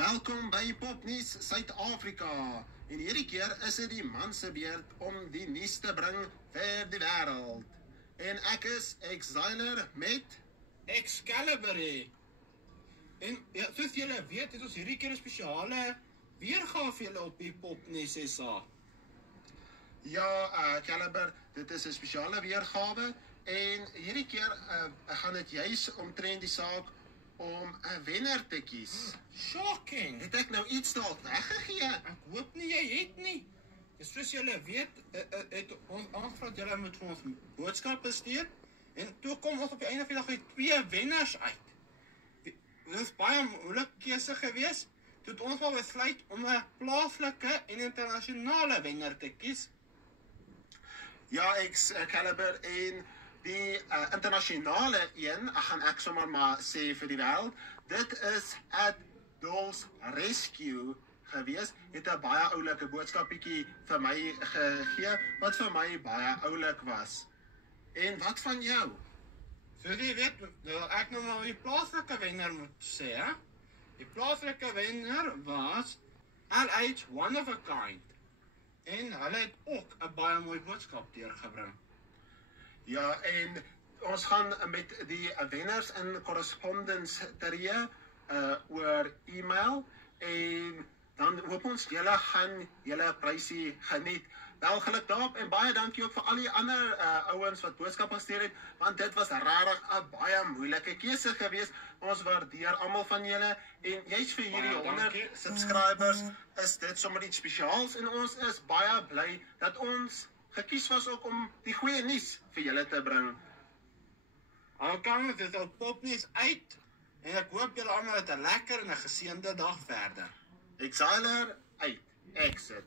Welkom by Popnuus Suid-Afrika. En hierdie keer is dit die man se beurt om die nuus te bring vir die wêreld. En ek is Exiler met Excalibur. En ja, soos julle weet, het ons hierdie keer 'n spesiale weergawe vir julle op die Popnuus SA. Ja, Caliber, dit is 'n spesiale weergawe en hierdie keer gaan dit juis omtrent die saak om 'n wenner te kies. Shocking! Het ek nou iets dalk weggegee? Ek hoop nie jy het nie. Soos julle weet, het ons aangevra dat julle moet vir ons boodskappe stuur en toe kom ons op die einde van die dag uit 2 wenners uit. Dit is baie moeilike keuse geweest. Toe het ons wel besluit om 'n plaaslike en internasionale wenner te kies. Ja, Excalibur, en die internasionale een, gaan ek sommer maar sê vir die wêreld, dit is Dolls Rescue gewees. Het 'n baie oulike boodskapietjie vir my gegee, wat vir my baie oulik was. En wat van jou? So jy weet, ek nou maar die plaaslike wenner moet sê, hè? Die plaaslike wenner was LH One of a Kind. En hulle het ook 'n baie mooi boodskap deurgebring. Ja, en ons gaan met die wenners in correspondence tree oor e-mail en dan hoop ons julle gaan julle prysie geniet. Wel geluk daarop en baie dankie ook vir al die ander ouens wat boodskappe gestuur het, want dit was regtig 'n baie moeilike keuse geweest. Ons waardeer almal van julle en juist vir hierdie 100 subscribers is dit sommer iets spesiaals en ons is baie bly dat ons gekies was ook om die goeie nuus vir julle te bring. Alkom, dit is op Popnuus uit en ek hoop julle almal het 'n lekker en 'n geseënde dag verder. Exiler uit. Exit.